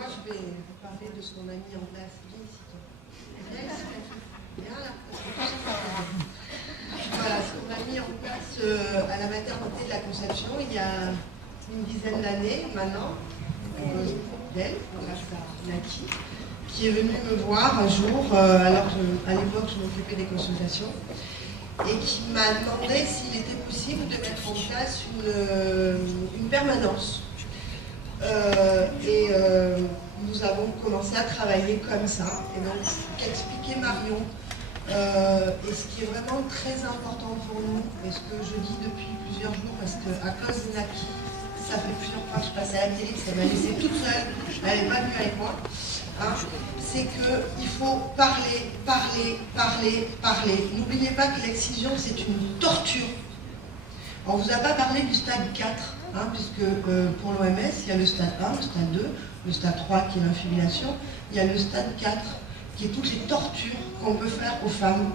moi, je vais vous parler de ce qu'on a mis en place. Voilà, ce qu'on a mis en place à la maternité de la Conception il y a une dizaine d'années maintenant, d'elle, grâce à Naki, qui est venue me voir un jour, alors à l'époque je m'occupais des consultations, et qui m'a demandé s'il était possible de mettre en place une permanence. Nous avons commencé à travailler comme ça. Et donc, qu'expliquait Marion, et ce qui est vraiment très important pour nous, et ce que je dis depuis plusieurs jours, parce qu'à cause de Naki, ça fait plusieurs fois que je passais à la télé, ça m'a laissée toute seule, je ne l'avais pas vue avec moi, hein, c'est qu'il faut parler, parler, parler, parler. N'oubliez pas que l'excision, c'est une torture. On ne vous a pas parlé du stade 4, hein, puisque pour l'OMS, il y a le stade 1, le stade 2, le stade 3 qui est l'infibulation, il y a le stade 4 qui est toutes les tortures qu'on peut faire aux femmes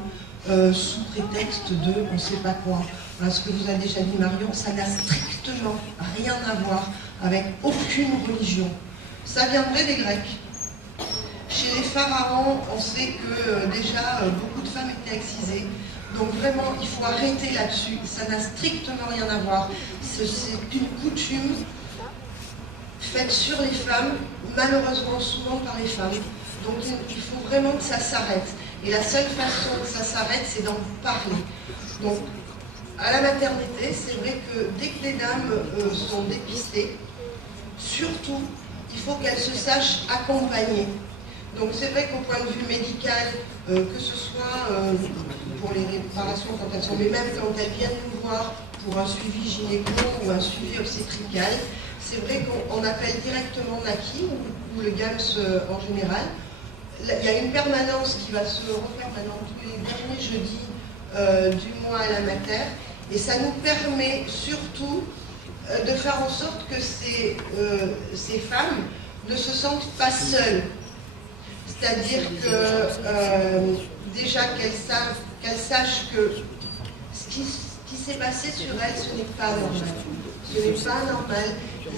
sous prétexte de on ne sait pas quoi. Hein, ce que vous a déjà dit Marion, ça n'a strictement rien à voir avec aucune religion. Ça viendrait des Grecs. Chez les pharaons, on sait que déjà beaucoup de femmes étaient excisées. Donc vraiment, il faut arrêter là-dessus. Ça n'a strictement rien à voir. C'est une coutume faite sur les femmes, malheureusement souvent par les femmes. Donc il faut vraiment que ça s'arrête. Et la seule façon que ça s'arrête, c'est d'en parler. Donc à la maternité, c'est vrai que dès que les dames sont dépistées, surtout, il faut qu'elles se sachent accompagner. Donc c'est vrai qu'au point de vue médical, que ce soit pour les réparations quand elles sont, mais même quand elles viennent nous voir pour un suivi gynéco ou un suivi obstétrical, c'est vrai qu'on appelle directement Naki ou le GAMS en général. Il y a une permanence qui va se refaire maintenant tous les derniers jeudis du mois à la mater, et ça nous permet surtout de faire en sorte que ces femmes ne se sentent pas seules. C'est-à-dire que déjà qu'elles sachent que ce qui s'est passé sur elles, ce n'est pas normal. Ce n'est pas normal,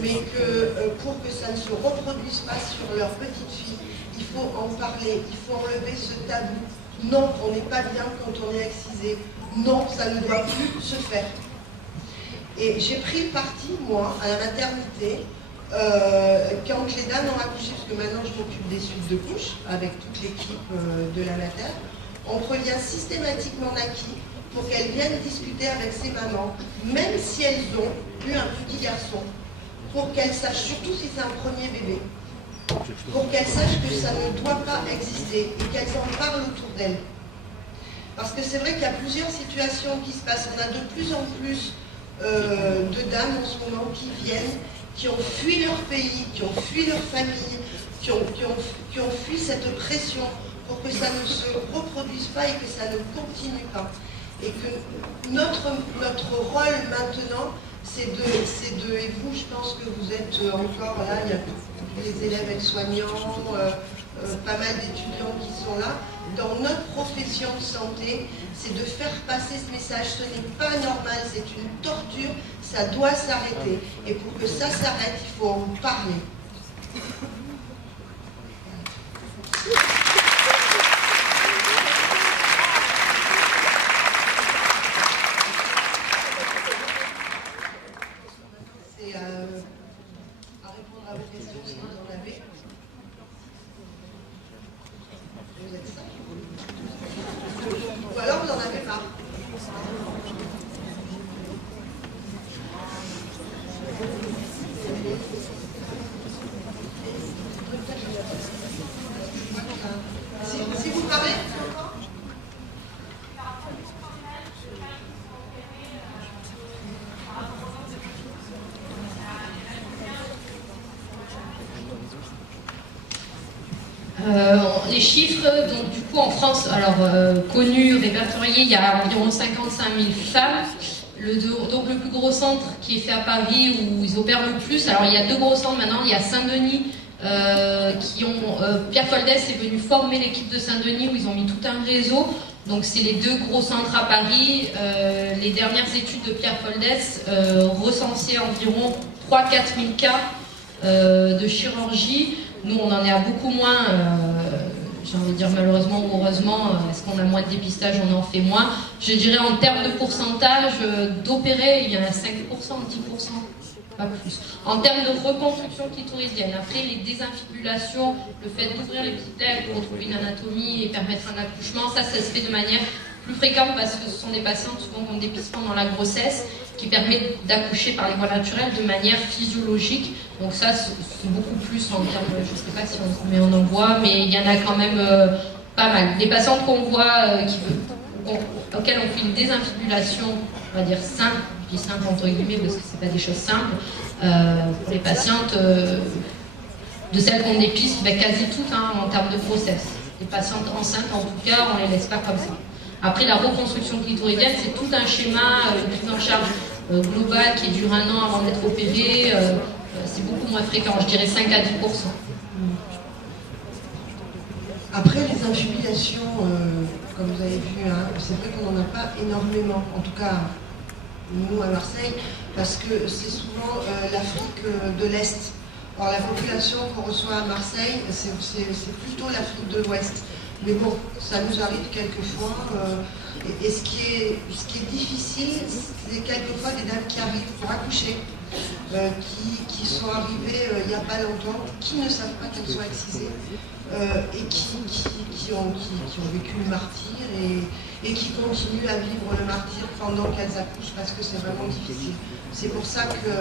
mais que pour que ça ne se reproduise pas sur leur petite fille, il faut en parler, il faut enlever ce tabou. Non, on n'est pas bien quand on est excisé. Non, ça ne doit plus se faire. Et j'ai pris le parti, moi, à la maternité, quand les dames ont accouché, parce que maintenant je m'occupe des suites de couches avec toute l'équipe de la mater, on prévient systématiquement Naki pour qu'elles viennent discuter avec ses mamans, même si elles ont eu un petit garçon, pour qu'elles sachent, surtout si c'est un premier bébé, pour qu'elles sachent que ça ne doit pas exister et qu'elles en parlent autour d'elles. Parce que c'est vrai qu'il y a plusieurs situations qui se passent. On a de plus en plus de dames en ce moment qui viennent, qui ont fui leur pays, qui ont fui leur famille, qui ont fui cette pression pour que ça ne se reproduise pas et que ça ne continue pas. Et que notre rôle maintenant, c'est de, et vous, je pense que vous êtes encore là, il y a les élèves aides-soignants, pas mal d'étudiants qui sont là. Dans notre profession de santé, c'est de faire passer ce message. Ce n'est pas normal, c'est une torture, ça doit s'arrêter. Et pour que ça s'arrête, il faut en parler. C'est à répondre à vos questions si vous en avez. Vous êtes ça? Ou alors vous n'en avez pas. Si vous parlez, les chiffres, donc du coup en France, alors connus, répertoriés, il y a environ 55 000 femmes. Donc le plus gros centre qui est fait à Paris où ils opèrent le plus, alors il y a deux gros centres maintenant, il y a Saint-Denis Pierre Foldès est venu former l'équipe de Saint-Denis où ils ont mis tout un réseau. Donc c'est les deux gros centres à Paris. Les dernières études de Pierre Foldès recensaient environ 3 000 à 4 000 cas de chirurgie, nous on en est à beaucoup moins, j'ai envie de dire malheureusement ou heureusement, est-ce qu'on a moins de dépistage, on en fait moins. Je dirais en termes de pourcentage d'opérés, il y en a 5%, 10%, pas plus. En termes de reconstruction clitoridienne, après les désinfibulations, le fait d'ouvrir les petites lèvres pour retrouver une anatomie et permettre un accouchement, ça se fait de manière plus fréquente parce que ce sont des patientes souvent qui ont des dépistements dans la grossesse qui permettent d'accoucher par les voies naturelles de manière physiologique. Donc ça, c'est beaucoup plus en termes, je ne sais pas si on en voit, mais il y en a quand même pas mal. Des patientes qu'on voit, auxquelles on fait une désinfibulation, on va dire simple, je dis simple entre guillemets parce que ce n'est pas des choses simples, pour les patientes de celles qu'on dépiste, quasi toutes en termes de grossesse. Les patientes enceintes, en tout cas, on ne les laisse pas comme ça. Après, la reconstruction clitoridienne, c'est tout un schéma de prise en charge globale qui dure 1 an avant d'être opéré. C'est beaucoup moins fréquent, je dirais 5 à 10%. Après, les infibulations, comme vous avez vu, c'est vrai qu'on n'en a pas énormément, en tout cas nous à Marseille, parce que c'est souvent l'Afrique de l'Est. Alors la population qu'on reçoit à Marseille, c'est plutôt l'Afrique de l'Ouest. Mais bon, ça nous arrive quelquefois. Et ce qui est difficile, c'est quelquefois des dames qui arrivent pour accoucher, qui sont arrivées il n'y a pas longtemps, qui ne savent pas qu'elles sont excisées, et qui ont vécu le martyre et qui continuent à vivre le martyre pendant qu'elles accouchent parce que c'est vraiment difficile. C'est pour ça que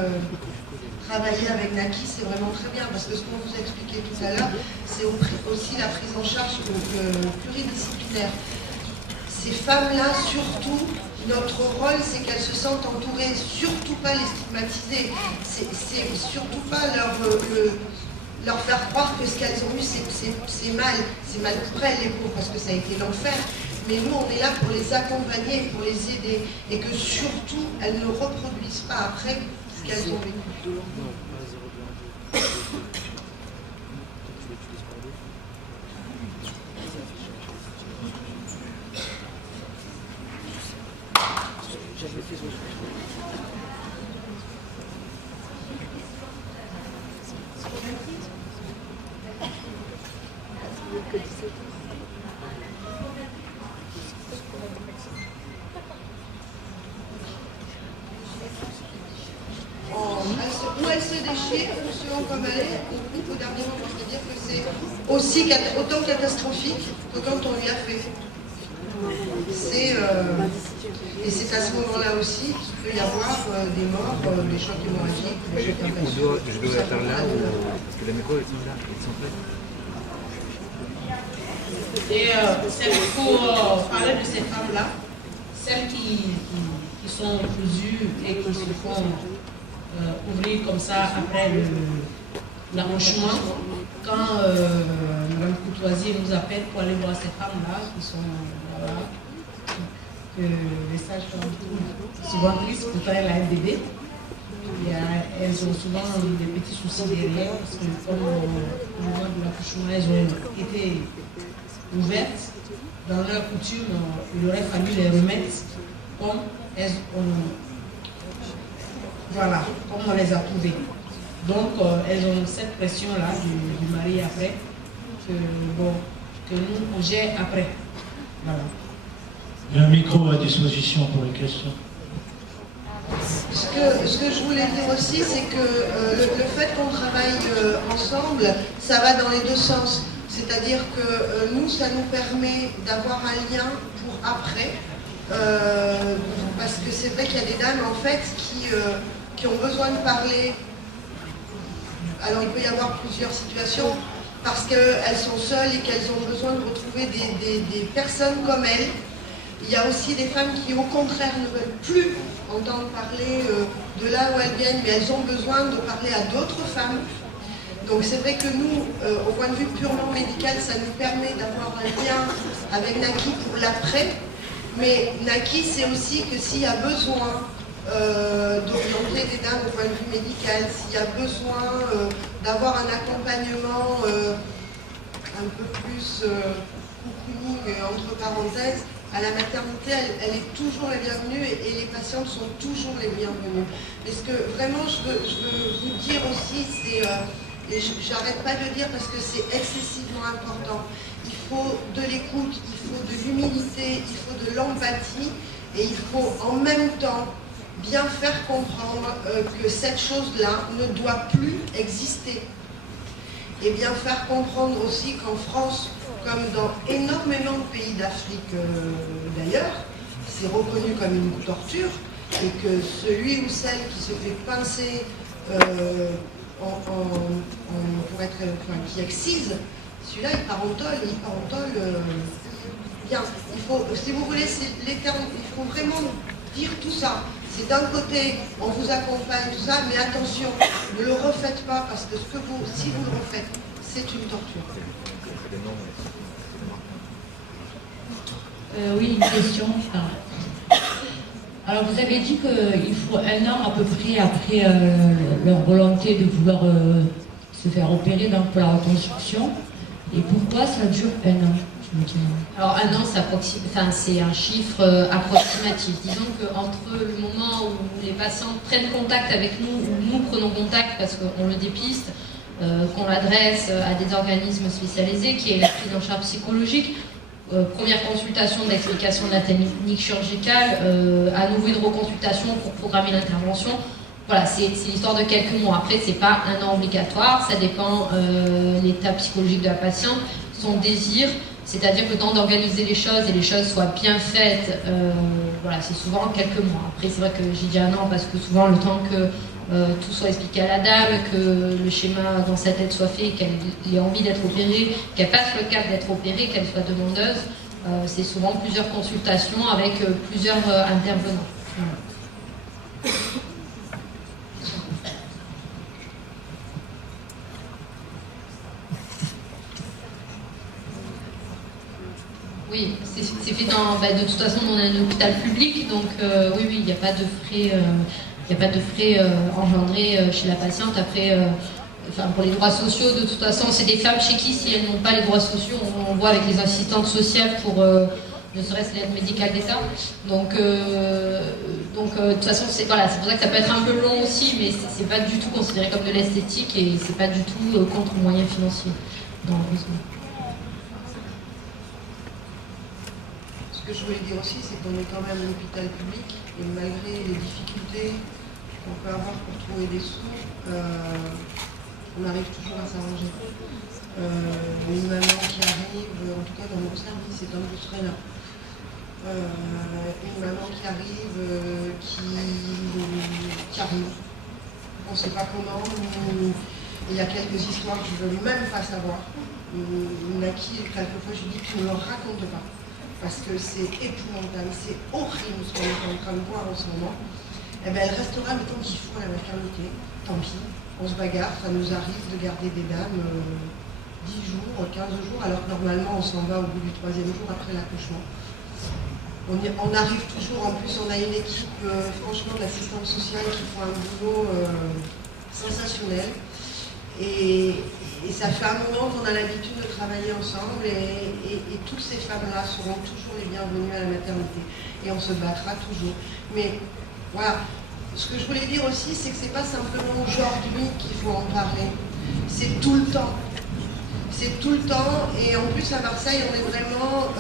travailler avec Naki, c'est vraiment très bien, parce que ce qu'on vous expliquait tout à l'heure, c'est aussi la prise en charge pluridisciplinaire. Ces femmes-là, surtout, notre rôle, c'est qu'elles se sentent entourées, surtout pas les stigmatiser, c'est surtout pas leur faire croire que ce qu'elles ont eu, c'est mal pour elles, les pauvres, parce que ça a été l'enfer. Mais nous, on est là pour les accompagner, pour les aider, et que surtout, elles ne reproduisent pas après ce qu'elles ont vécu. Où elle se déchire, ou selon comme elle est, au dernier moment, je veux dire que c'est aussi autant catastrophique que quand on lui a fait. Et c'est à ce moment-là aussi qu'il peut y avoir des morts, des chocs hémorragiques, des chocs infectieux. Je dois être là, parce que la micro est là, ils sont prêts. Et c'est pour parler de ces femmes-là, celles qui sont cousues et qui se font ouvrir comme ça après l'accouchement. Quand Mme Courtoisier nous appelle pour aller voir ces femmes-là qui sont là-bas, que les sages-femmes trouvent souvent tristes, pourtant elle a un bébé. Elles ont souvent des petits soucis derrière, parce que comme au moment de l'accouchement, elles ont été ouvertes. Dans leur coutume, il aurait fallu les remettre comme on les a trouvées. Donc, elles ont cette pression-là du mari après, que nous, on gère après. Voilà. Il y a un micro à disposition pour les questions. Ce que je voulais dire aussi, c'est que le fait qu'on travaille ensemble, ça va dans les deux sens. C'est-à-dire que nous, ça nous permet d'avoir un lien pour après. Parce que c'est vrai qu'il y a des dames, en fait, qui ont besoin de parler. Alors, il peut y avoir plusieurs situations, parce qu'elles sont seules et qu'elles ont besoin de retrouver des personnes comme elles. Il y a aussi des femmes qui, au contraire, ne veulent plus entendre parler de là où elles viennent, mais elles ont besoin de parler à d'autres femmes. Donc c'est vrai que nous, au point de vue purement médical, ça nous permet d'avoir un lien avec Naki pour l'après. Mais Naki, c'est aussi que s'il y a besoin d'orienter des dames au point de vue médical, s'il y a besoin d'avoir un accompagnement un peu plus cocooning entre parenthèses, à la maternité, elle est toujours la bienvenue et les patientes sont toujours les bienvenues. Mais ce que vraiment je veux vous dire aussi, c'est, et j'arrête pas de le dire parce que c'est excessivement important, il faut de l'écoute, il faut de l'humilité, il faut de l'empathie et il faut en même temps bien faire comprendre que cette chose-là ne doit plus exister. Et bien faire comprendre aussi qu'en France, comme dans énormément de pays d'Afrique d'ailleurs, c'est reconnu comme une torture et que celui ou celle qui se fait pincer qui excise, celui-là il part en tôle, bien. Il faut, si vous voulez, il faut vraiment dire tout ça. C'est d'un côté, on vous accompagne, tout ça, mais attention, ne le refaites pas parce que si vous le refaites, c'est une torture. Oui, une question. Alors, vous avez dit qu'il faut 1 an à peu près après leur volonté de vouloir se faire opérer donc pour la reconstruction. Et pourquoi ça dure 1 an? Alors 1 an, c'est un chiffre approximatif. Disons qu'entre le moment où les patients prennent contact avec nous, ou nous prenons contact parce qu'on le dépiste, qu'on l'adresse à des organismes spécialisés, qui est la prise en charge psychologique, première consultation d'explication de la technique chirurgicale, à nouveau une reconsultation pour programmer l'intervention. Voilà, c'est l'histoire de quelques mois. Après, c'est pas 1 an obligatoire, ça dépend l'état psychologique de la patiente, son désir. C'est-à-dire que le temps d'organiser les choses et les choses soient bien faites, voilà, c'est souvent quelques mois. Après, c'est vrai que j'ai dit 1 an parce que souvent le temps que tout soit expliqué à la dame, que le schéma dans sa tête soit fait, qu'elle ait envie d'être opérée, qu'elle passe le cap d'être opérée, qu'elle soit demandeuse, c'est souvent plusieurs consultations avec plusieurs intervenants. Voilà. Oui, c'est fait de toute façon on a un hôpital public, donc oui, il n'y a pas de frais, engendrés chez la patiente. Après, pour les droits sociaux, de toute façon, c'est des femmes chez qui, si elles n'ont pas les droits sociaux, on voit avec les assistantes sociales pour ne serait-ce l'aide médicale d'État. Donc, de toute façon, c'est pour ça que ça peut être un peu long aussi, mais c'est pas du tout considéré comme de l'esthétique et c'est pas du tout contre moyens financiers. Non, heureusement. Ce que je voulais dire aussi, c'est qu'on est quand même un hôpital public et malgré les difficultés qu'on peut avoir pour trouver des sous, on arrive toujours à s'arranger. Une maman qui arrive, en tout cas dans mon service, c'est un peu là. Une maman qui arrive, on ne sait pas comment, il y a quelques histoires que je ne veux même pas savoir. Il y en a qui, quelquefois, je dis, tu ne leur racontes pas. Parce que c'est épouvantable, c'est horrible ce qu'on est en train de voir en ce moment. Eh bien, elle restera le temps qu'il faut à la maternité, tant pis, on se bagarre, ça nous arrive de garder des dames 10 jours, 15 jours, alors que normalement on s'en va au bout du 3e jour après l'accouchement. On arrive toujours, en plus on a une équipe, franchement, d'assistantes sociales qui font un boulot sensationnel. Et ça fait un moment qu'on a l'habitude de travailler ensemble et toutes ces femmes-là seront toujours les bienvenues à la maternité. Et on se battra toujours. Mais voilà, ce que je voulais dire aussi, c'est que c'est pas simplement aujourd'hui qu'il faut en parler. C'est tout le temps. C'est tout le temps. Et en plus à Marseille, on est vraiment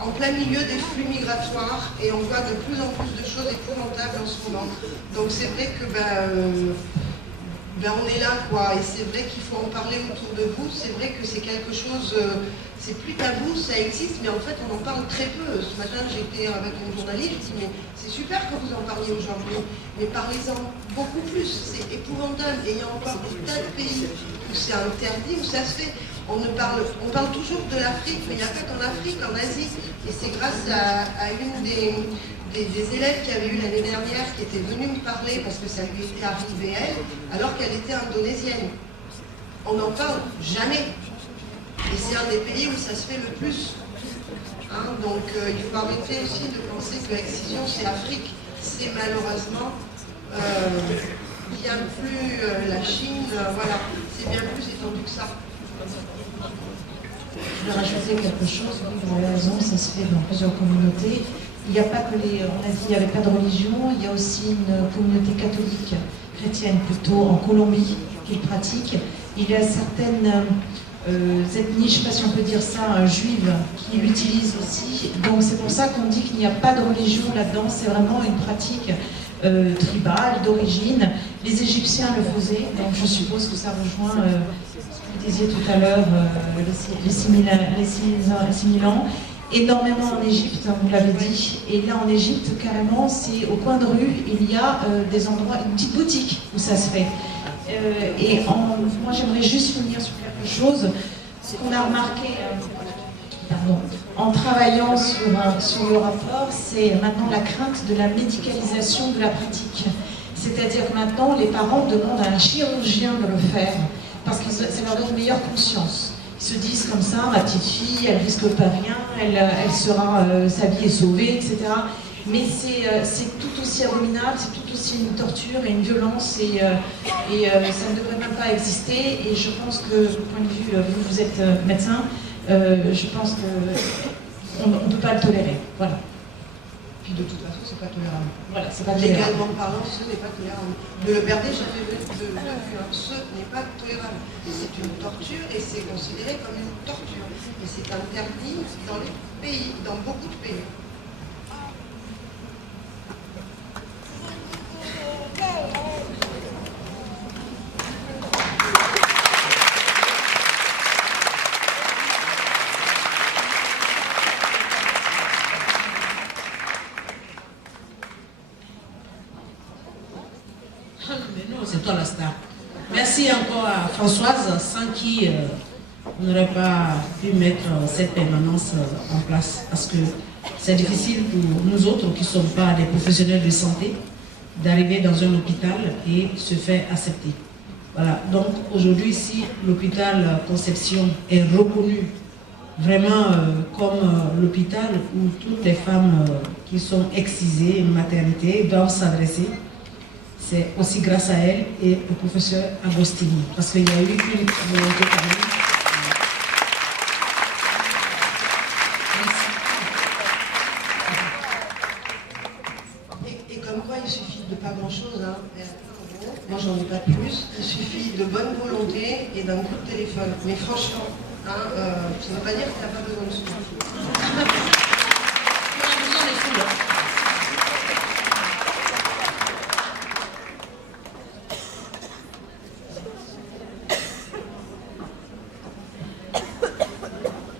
en plein milieu des flux migratoires et on voit de plus en plus de choses épouvantables en ce moment. Donc c'est vrai que on est là, quoi, et c'est vrai qu'il faut en parler autour de vous, c'est vrai que c'est quelque chose, c'est plus tabou, ça existe, mais en fait on en parle très peu. Ce matin j'étais avec une journaliste, je dis mais c'est super que vous en parliez aujourd'hui, mais parlez-en beaucoup plus, c'est épouvantable, et il y a encore des tas de pays où c'est interdit, où ça se fait. On parle toujours de l'Afrique, mais il n'y a pas qu'en Afrique, en Asie, et c'est grâce à une des élèves qui avait eu l'année dernière, qui était venue me parler parce que ça lui était arrivé elle, alors qu'elle était indonésienne. On n'en parle jamais. Et c'est un des pays où ça se fait le plus. Donc il faut arrêter aussi de penser que l'excision c'est Afrique. C'est malheureusement bien plus la Chine, voilà. C'est bien plus étendu que ça. voulais rajouter quelque chose. Oui, vous avez raison, ça se fait dans plusieurs communautés. Il n'y a pas que on a dit, il n'y avait pas de religion, il y a aussi une communauté catholique, chrétienne plutôt, en Colombie, qui le pratique. Il y a certaines ethnies, je ne sais pas si on peut dire ça, juives, qui l'utilisent aussi. Donc c'est pour ça qu'on dit qu'il n'y a pas de religion là-dedans, c'est vraiment une pratique tribale, d'origine. Les Égyptiens le faisaient, donc je suppose que ça rejoint ce que vous disiez tout à l'heure, les 6000 ans. Énormément en Égypte, vous l'avez dit. Et là en Égypte, carrément, c'est au coin de rue, il y a des endroits, une petite boutique où ça se fait. Moi j'aimerais juste finir sur quelque chose. Ce qu'on a remarqué en travaillant sur le rapport, c'est maintenant la crainte de la médicalisation de la pratique. C'est-à-dire que maintenant les parents demandent à un chirurgien de le faire parce que ça leur donne une meilleure conscience. Ils se disent comme ça, ma petite fille, elle risque pas rien, elle sera, sa vie est sauvée, etc. Mais c'est tout aussi abominable, c'est tout aussi une torture et une violence et ça ne devrait même pas exister. Et je pense que, du point de vue, vous êtes médecin, je pense qu'on ne peut pas le tolérer. Voilà. Puis de toute façon, c'est pas tolérable. Voilà, c'est pas tolérable. Légalement parlant, ce n'est pas tolérable. Ne le perdez jamais de vue, ce n'est pas tolérable. C'est une torture et c'est considéré comme une torture. Et c'est interdit dans les pays, dans beaucoup de pays. C'est toi la star. Merci encore à Françoise, sans qui on n'aurait pas pu mettre cette permanence en place. Parce que c'est difficile pour nous autres qui ne sommes pas des professionnels de santé d'arriver dans un hôpital et se faire accepter. Voilà. Donc aujourd'hui, si l'hôpital Conception est reconnu vraiment comme l'hôpital où toutes les femmes qui sont excisées, une maternité, doivent s'adresser, c'est aussi grâce à elle et au professeur Agostini, parce qu'il y a eu une volonté quand même. Et comme quoi, il suffit de pas grand-chose. Hein. Moi, j'en ai pas plus. Il suffit de bonne volonté et d'un coup de téléphone. Mais franchement, hein, ça ne veut pas dire qu'il n'y a pas besoin de sous.